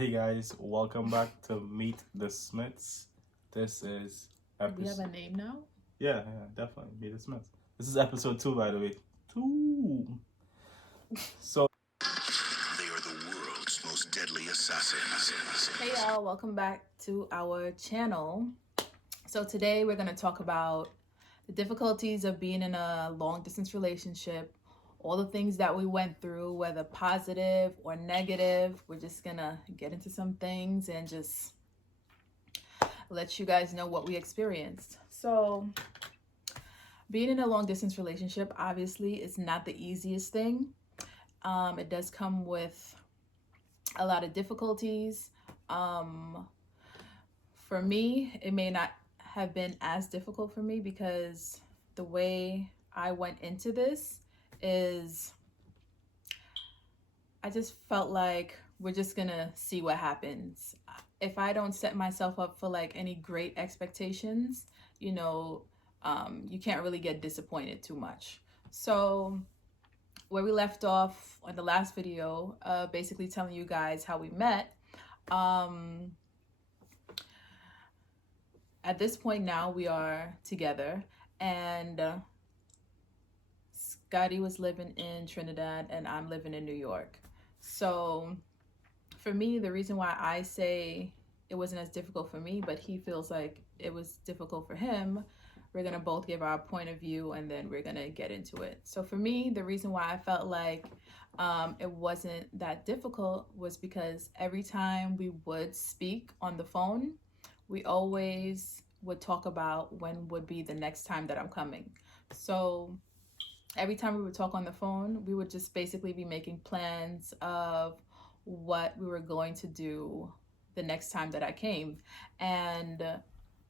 Hey guys, welcome back to Meet the Smiths. This is We have a name now? yeah, definitely Meet the Smiths. This is episode 2, by the way. 2. So They are the world's most deadly assassins. Hey y'all, welcome back to our channel. So today we're going to talk about the difficulties of being in a long distance relationship, all the things that we went through, whether positive or negative. We're just going to get into some things and just let you guys know what we experienced. So being in a long distance relationship obviously is not the easiest thing. It does come with a lot of difficulties. For me, it may not have been as difficult for me because the way I went into this is I just felt like we're just gonna see what happens. If I don't set myself up for like any great expectations, you can't really get disappointed too much. So where we left off on the last video, basically telling you guys how we met. At this point now we are together, and Scotty was living in Trinidad and I'm living in New York. So for me, the reason why I say it wasn't as difficult for me, but he feels like it was difficult for him, we're going to both give our point of view and then we're going to get into it. So for me, the reason why I felt like it wasn't that difficult was because every time we would speak on the phone, we always would talk about when would be the next time that I'm coming. So every time we would talk on the phone, we would just basically be making plans of what we were going to do the next time that I came. And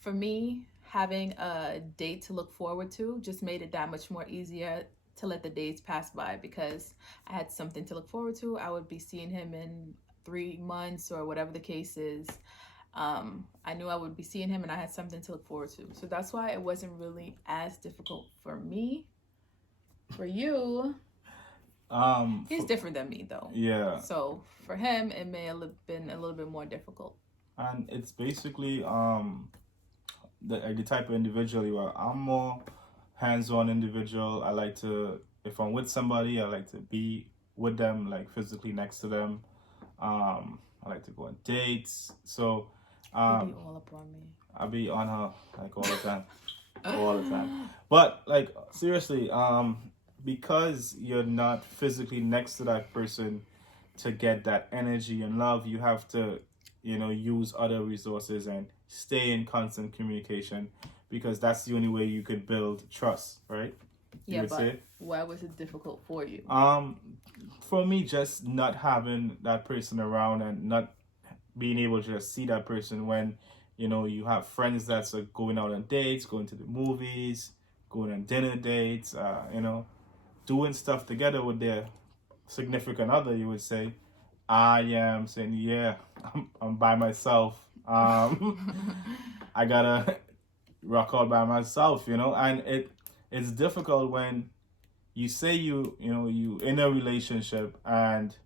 for me, having a date to look forward to just made it that much more easier to let the days pass by, because I had something to look forward to. I would be seeing him in 3 months or whatever the case is. I knew I would be seeing him and I had something to look forward to. So that's why it wasn't really as difficult for me. For you, he's different than me though. yeah, So for him, it may have been a little bit more difficult. and it's basically the type of individual you are. I'm more hands-on individual. I like to, if I'm with somebody, I like to be with them, like physically next to them. I like to go on dates. So He'd be all up on me. I'll be on her like all the time. All the time. But like seriously, because you're not physically next to that person to get that energy and love, you have to, use other resources and stay in constant communication, because that's the only way you could build trust, right? Yeah, but why was it difficult for you? For me, just not having that person around and not being able to just see that person when you have friends that's going out on dates, going to the movies, going on dinner dates, doing stuff together with their significant other. You would say, I am saying, yeah, I'm by myself. I gotta rock out by myself, and it's difficult when you say you in a relationship and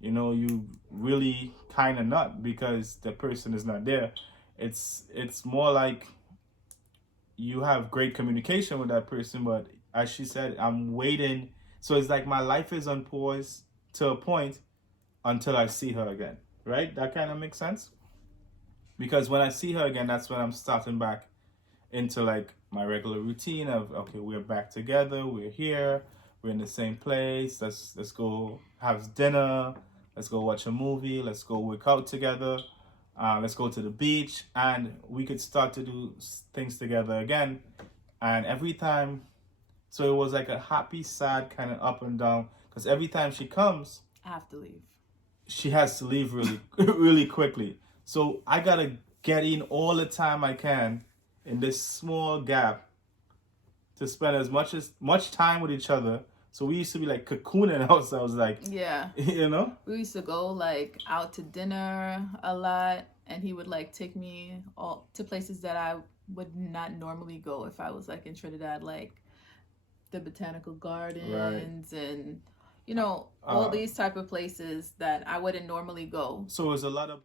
you really kind of not, because the person is not there. It's more like you have great communication with that person, but as she said, I'm waiting. So it's like my life is on pause to a point until I see her again, right? That kind of makes sense, because when I see her again, that's when I'm starting back into like my regular routine of, okay, we're back together, we're here, we're in the same place, let's go have dinner, let's go watch a movie, let's go work out together, let's go to the beach, and we could start to do things together again. And every time, so it was like a happy, sad kind of up and down, because every time she comes, I have to leave. She has to leave really, really quickly. So I gotta get in all the time I can in this small gap to spend as much time with each other. So we used to be like cocooning ourselves, like, yeah, we used to go like out to dinner a lot, and he would like take me all to places that I would not normally go if I was like in Trinidad, like the botanical gardens, right, and you know, all these type of places that I wouldn't normally go. So it's a lot of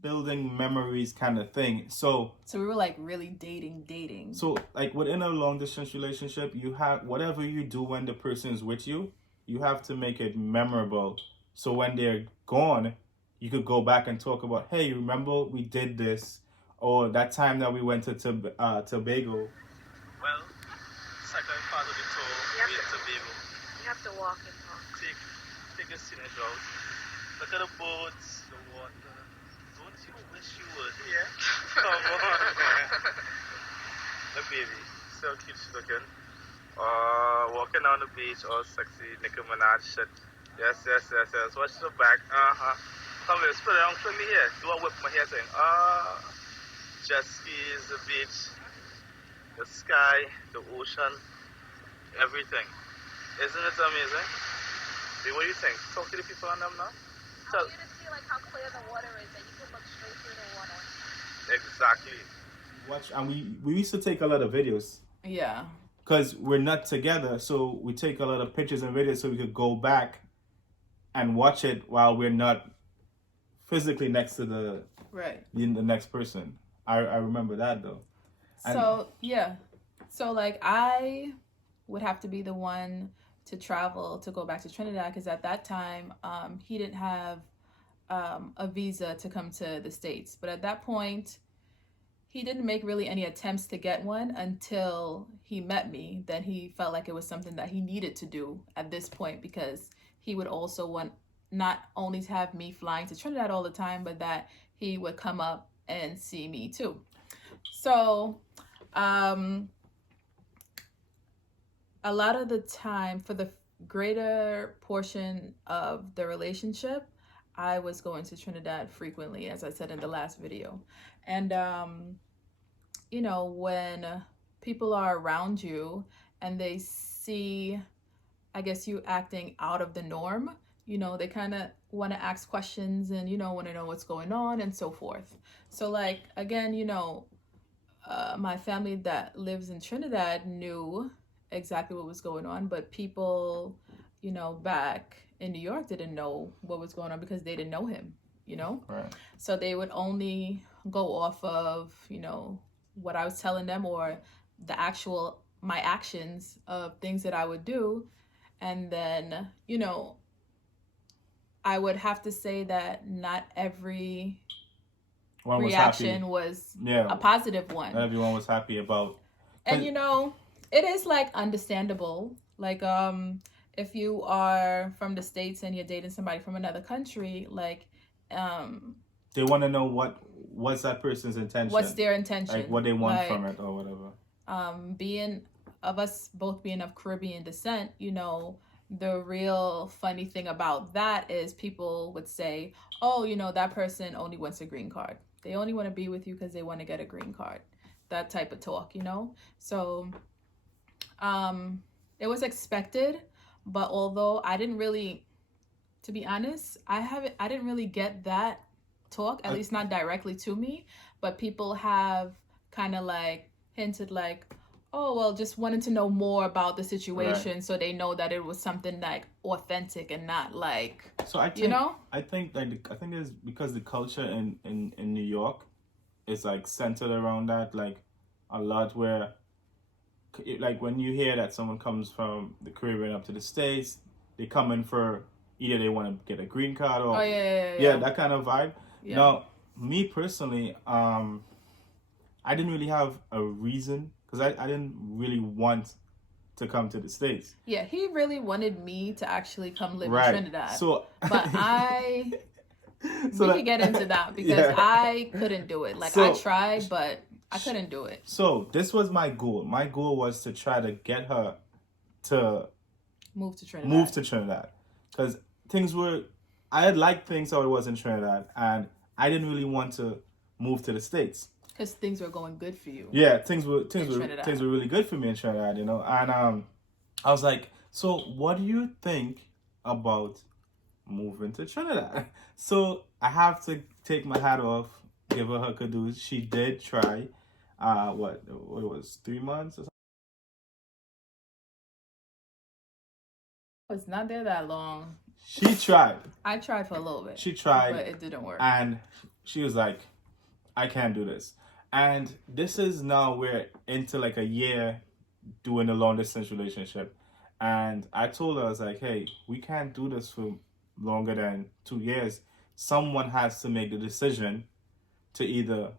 building memories kind of thing. So we were like really dating. So like within a long distance relationship, you have whatever you do when the person is with you, you have to make it memorable. So when they're gone, you could go back and talk about, hey, remember we did this, or that time that we went to Tobago. Well, second part of the tour, we in Tobago. You have to walk and talk. Take a scenic route. Look at the boats, the water. Don't you wish you were here? Come on, man. Look, baby, so cute she's looking. Walking down the beach, all sexy, Nicki Minaj shit. Yes. Watch the back. Come here, spread it out for me here. Do I whip my hair saying, jet skis, the beach, the sky, the ocean, everything. Isn't it amazing? See, what do you think? Talk to the people on them now. I want you to see like how clear the water is, that you can look straight through the water. Exactly. Watch, and we used to take a lot of videos. Yeah. Because we're not together, so we take a lot of pictures and videos so we could go back and watch it while we're not physically next to the next person. I remember that though. So yeah. So like I would have to be the one to travel to go back to Trinidad, because at that time he didn't have a visa to come to the States. But at that point, he didn't make really any attempts to get one until he met me. Then he felt like it was something that he needed to do at this point, because he would also want not only to have me flying to Trinidad all the time, but that he would come up and see me too. So a lot of the time, for the greater portion of the relationship, I was going to Trinidad frequently, as I said in the last video. And you know, when people are around you and they see, I guess, you acting out of the norm, you know, they kind of want to ask questions and, you know, want to know what's going on and so forth. So like, again, you know, my family that lives in Trinidad knew exactly what was going on, but people, you know, back in New York didn't know what was going on because they didn't know him, you know? Right. So they would only go off of, you know, what I was telling them, or my actions of things that I would do. And then, you know, I would have to say that not every reaction was a positive one. Not everyone was happy about. And, you know, it is like understandable. Like, if you are from the States and you're dating somebody from another country, like, they want to know what's that person's intention. What's their intention? Like what they want from it or whatever. Both being of Caribbean descent, you know, the real funny thing about that is people would say, oh, you know, that person only wants a green card. They only want to be with you because they want to get a green card. That type of talk, you know? So it was expected, but although I didn't really, to be honest, I didn't really get that talk, at least not directly to me, but people have kind of like hinted like, oh, well, just wanted to know more about the situation, so they know that it was something like authentic and not like, so I think, you know? I think it's because the culture in New York is like centered around that, like a lot, where like when you hear that someone comes from the Caribbean up to the States, they come in for either they want to get a green card or that kind of vibe. Yeah. Now, me personally, I didn't really have a reason, because I didn't really want to come to the States. Yeah, he really wanted me to actually come live in Trinidad. So, but we could get into that, because I couldn't do it. Like, I tried, but I couldn't do it. So this was my goal. My goal was to try to get her to move to Trinidad. Because I had liked things how it was in Trinidad, and I didn't really want to move to the States. Because things were going good for you. Yeah, things were really good for me in Trinidad, you know. And I was like, so what do you think about moving to Trinidad? So I have to take my hat off, give her kudos. She did try. What it was 3 months or something? was not there that long. She tried. I tried for a little bit. She tried. But it didn't work. And she was like, I can't do this. And this is now we're into like a year doing a long distance relationship. And I told her, I was like, hey, we can't do this for longer than 2 years. Someone has to make the decision to either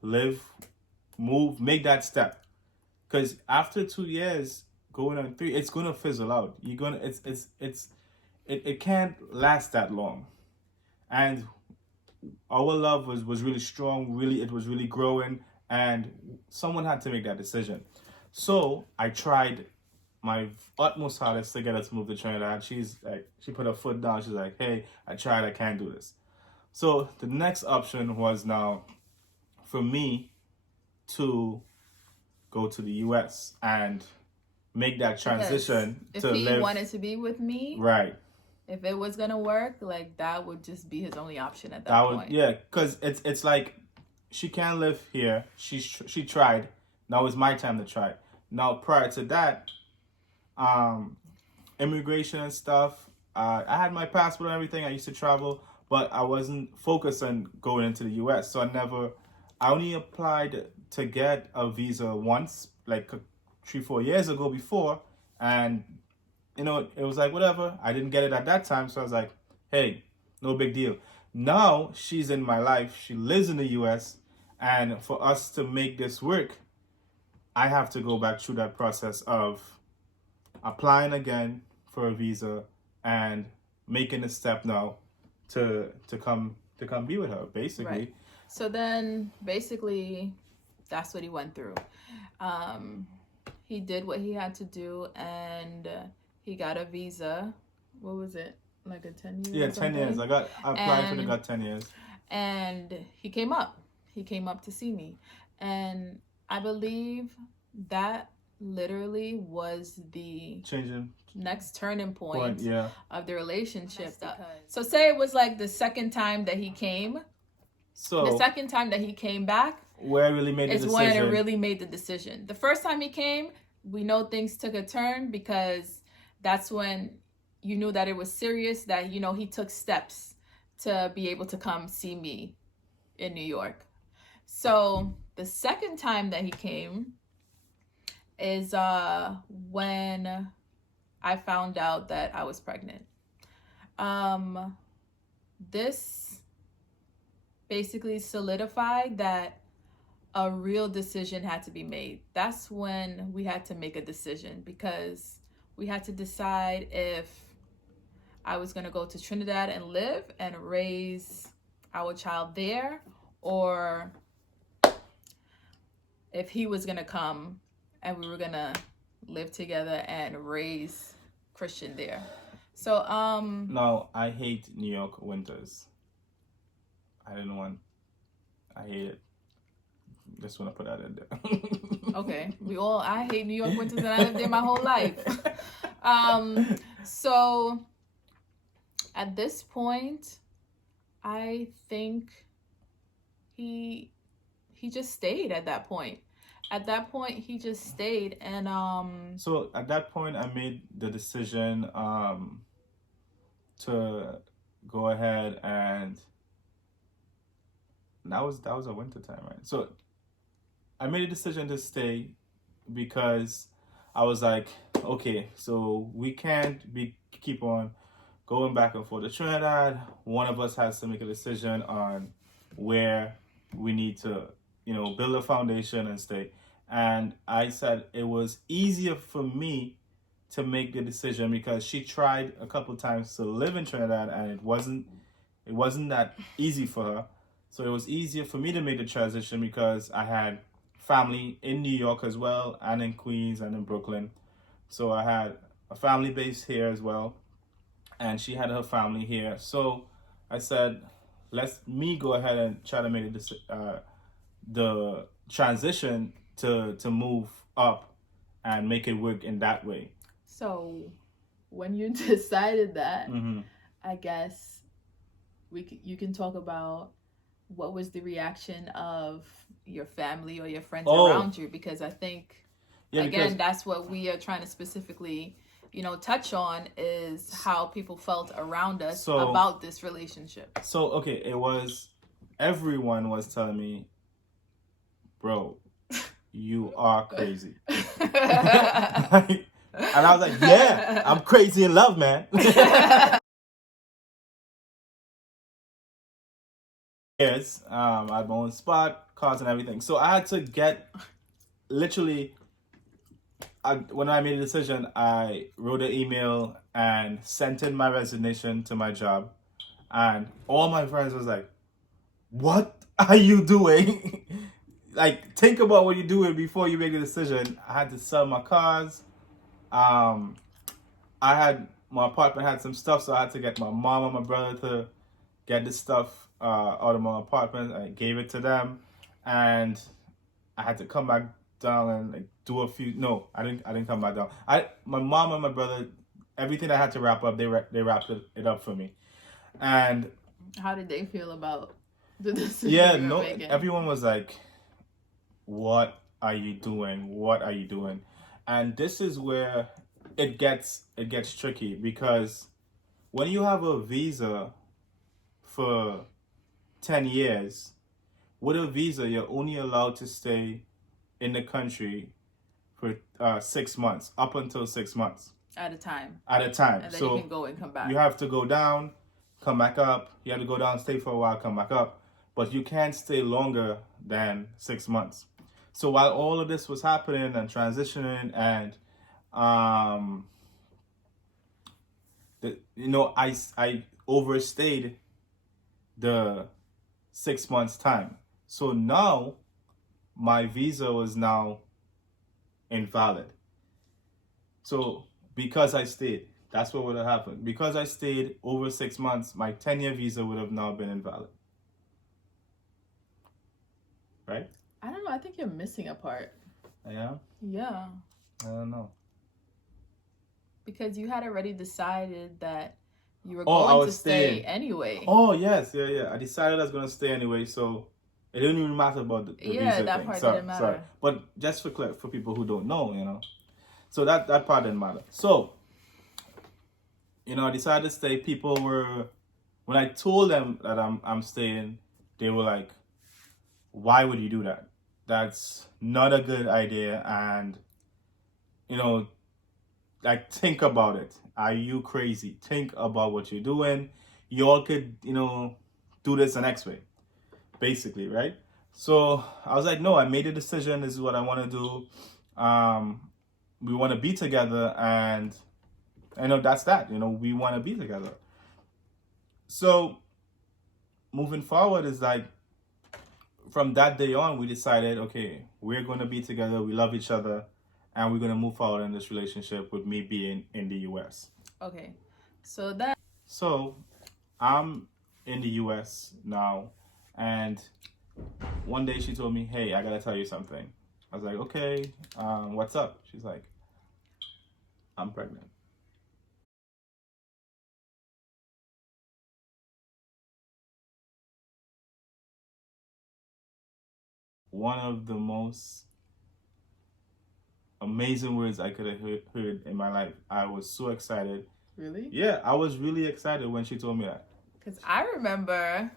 live, move, make that step. Because after 2 years, going on 3, it's gonna fizzle out. You're gonna it can't last that long. And our love was really strong, it was really growing, and someone had to make that decision. So I tried my utmost hardest to get her to move to Trinidad. She's like, she put her foot down. She's like, hey, I tried, I can't do this. So the next option was now for me to go to the US and make that transition if to he live. wanted to be with me, Right. if it was gonna work, like that would just be his only option at that point. Yeah, because it's like she can't live here. She tried. Now it's my time to try. Now prior to that, immigration and stuff. I had my passport and everything. I used to travel, but I wasn't focused on going into the US. So I only applied to get a visa once, like 3-4 years ago before, and you know, it was like whatever. I didn't get it at that time, so I was like, hey, no big deal. Now she's in my life. She lives in the US, and for us to make this work, I have to go back through that process of applying again for a visa and making a step now to come be with her, basically. Right. So then basically that's what he went through. He did what he had to do, and he got a visa. What was it? Like a 10 years? Yeah, 10 years. I applied for it, got 10 years. And he came up. He came up to see me. And I believe that literally was the Changing next turning point yeah. of the relationship. So say it was like the second time that he came. So the second time that he came back, where I really made the decision. is when it really made the decision. The first time he came, we know things took a turn because that's when you knew that it was serious, that, you know, he took steps to be able to come see me in New York. So the second time that he came is when I found out that I was pregnant. This basically solidified that a real decision had to be made. That's when we had to make a decision, because we had to decide if I was going to go to Trinidad and live and raise our child there, or if he was going to come and we were going to live together and raise Christian there. So now I hate New York winters. I hate it. Just want to put that in there. Okay, I hate New York winters and I lived there my whole life. So at this point, I think he just stayed at that point. At that point, he just stayed, and so at that point, I made the decision to go ahead, and that was a winter time, right? So I made a decision to stay because I was like, okay, so we can't keep on going back and forth to Trinidad. One of us has to make a decision on where we need to, you know, build a foundation and stay. And I said it was easier for me to make the decision because she tried a couple times to live in Trinidad and it wasn't that easy for her. So it was easier for me to make the transition because I had family in New York as well, and in Queens and in Brooklyn. So I had a family base here as well, and she had her family here. So I said, let me go ahead and try to make the transition to move up and make it work in that way. So when you decided that, Mm-hmm. I guess you can talk about what was the reaction of your family or your friends around you, because I think, again, that's what we are trying to specifically touch on is how people felt around us So- about this relationship. So okay, everyone was telling me, bro, you are crazy. And I was like, yeah, I'm crazy in love, man. Yes, I had my own spot, cars and everything. So I had to get, literally, when I made a decision, I wrote an email and sent in my resignation to my job. And all my friends was like, what are you doing? Like, think about what you're doing before you make a decision. I had to sell my cars. My apartment had some stuff, so I had to get my mom and my brother to get the stuff out of my apartment. I gave it to them, and I had to come back down and like do a few. No, I didn't come back down. My mom and my brother, everything I had to wrap up, they wrapped it up for me. And How did they feel about the decision yeah, you were no, making? everyone was like, what are you doing? What are you doing? And this is where it gets tricky, because when you have a visa for 10 years, with a visa you're only allowed to stay in the country for 6 months, up until 6 months At a time. at a time. And then So you can go and come back. you have to go down, come back up. You have to go down, stay for a while, come back up. But you can't stay longer than 6 months. So while all of this was happening and transitioning, and I overstayed the 6 months time. So now my visa was now invalid. So because I stayed, that's what would have happened. Because I stayed over 6 months, my 10-year visa would have now been invalid. Right? I don't know. I think you're missing a part. Yeah? Yeah. I don't know. Because you had already decided that you were Oh, I going was to stay staying. anyway. Oh, yes. Yeah. I decided I was going to stay anyway, so it didn't even matter about the Yeah, visa that thing. part Sorry, didn't matter. sorry. But just for people who don't know, So that part didn't matter. So, I decided to stay. People were, when I told them that I'm staying, they were like, why would you do that? That's not a good idea. And, like, think about it. Are you crazy? Think about what you're doing. You all could, do this the next way, basically, right? So I was like, no, I made a decision. This is what I want to do. We want to be together, and that's that. We want to be together. So moving forward is like, from that day on, we decided, okay, we're going to be together. We love each other, and we're going to move forward in this relationship with me being in the U.S. Okay. So I'm in the U.S. now, and one day she told me, hey, I got to tell you something. I was like, okay, what's up? She's like, I'm pregnant. One of the most amazing words I could have heard in my life. I was so excited. Really? Yeah, I was really excited when she told me that. Because I remember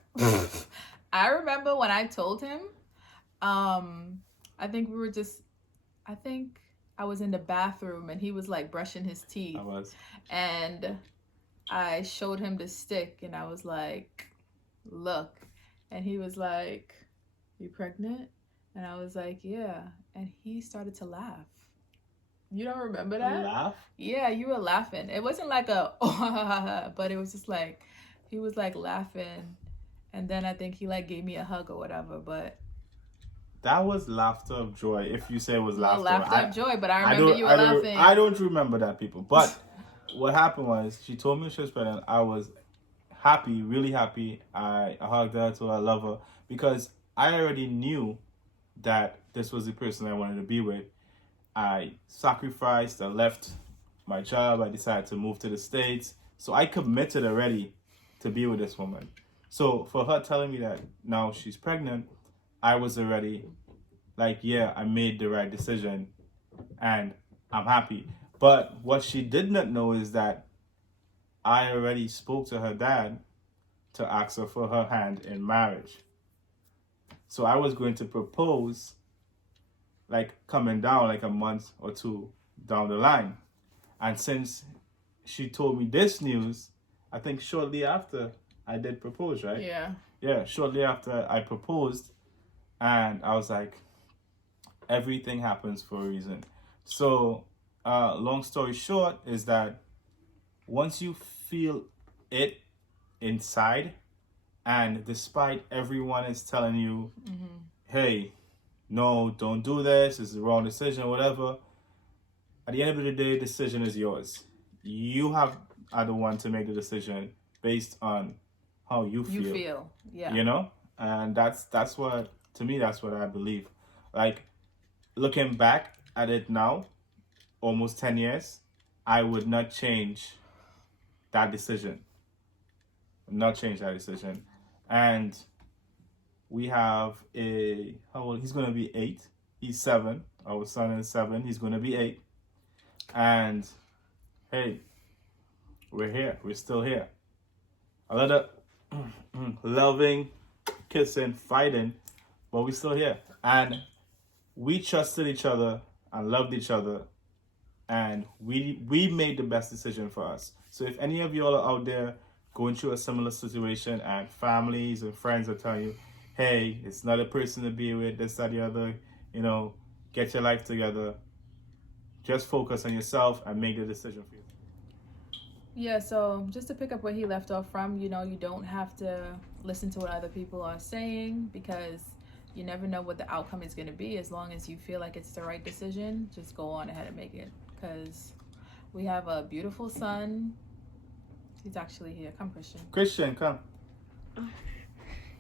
when I told him, I think I was in the bathroom and he was like brushing his teeth. I was. And I showed him the stick and I was like, look. And he was like, you pregnant? And I was like, yeah. And he started to laugh. You don't remember that? Laugh? Yeah, you were laughing. It wasn't like a, oh, but it was just like, he was like laughing. And then I think he like gave me a hug or whatever, but. That was laughter of joy, if you say it was laughter. Laughter of joy, but I remember you were laughing. I don't remember that, people. But what happened was, she told me she was pregnant. I was happy, really happy. I hugged her, told her I love her, because I already knew that this was the person I wanted to be with. I sacrificed, I left my job, I decided to move to the States. So I committed already to be with this woman. So for her telling me that now she's pregnant, I was already like, yeah, I made the right decision and I'm happy. But what she did not know is that I already spoke to her dad to ask her for her hand in marriage. So I was going to propose like coming down like a month or two down the line. And since she told me this news, I think shortly after I did propose, right? Yeah. Yeah, shortly after I proposed, and I was like, everything happens for a reason. So, long story short is that once you feel it inside, and despite everyone is telling you, hey, no, don't do this, it's the wrong decision, whatever, at the end of the day, decision is yours. You are the one to make the decision based on how you feel. Yeah. You know? And that's what, to me, that's what I believe. Like, looking back at it now, almost 10 years, I would not change that decision. Not change that decision. And we have how old? He's going to be 8. He's 7. Our son is 7. He's going to be 8. And, hey, we're here. We're still here. A lot of loving, kissing, fighting, but we're still here. And we trusted each other and loved each other, and we made the best decision for us. So if any of y'all are out there going through a similar situation and families and friends are telling you, hey, it's not a person to be with, this, that, the other, get your life together, just focus on yourself and make the decision for you. Yeah, so just to pick up where he left off from, you don't have to listen to what other people are saying, because you never know what the outcome is going to be. As long as you feel like it's the right decision, just go on ahead and make it. Because we have a beautiful son. He's actually here. Come, Christian. Christian, come.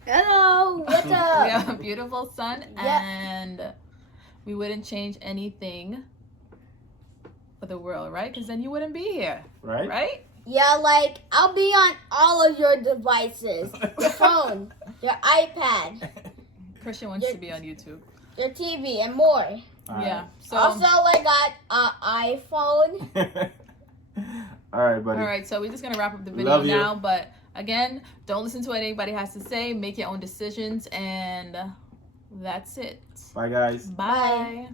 Hello, what's We up? have a beautiful son, Yeah. and we wouldn't change anything for the world, right? Because then you wouldn't be here, Right? right? Yeah, like, I'll be on all of your devices. Your phone, your iPad, Christian wants to be on YouTube. your TV, and more. All right. Yeah. So Also, I got an iPhone. All right, buddy. all right, so we're just gonna wrap up the video Love you. now. But again, don't listen to what anybody has to say. Make your own decisions, and that's it. Bye, guys. Bye.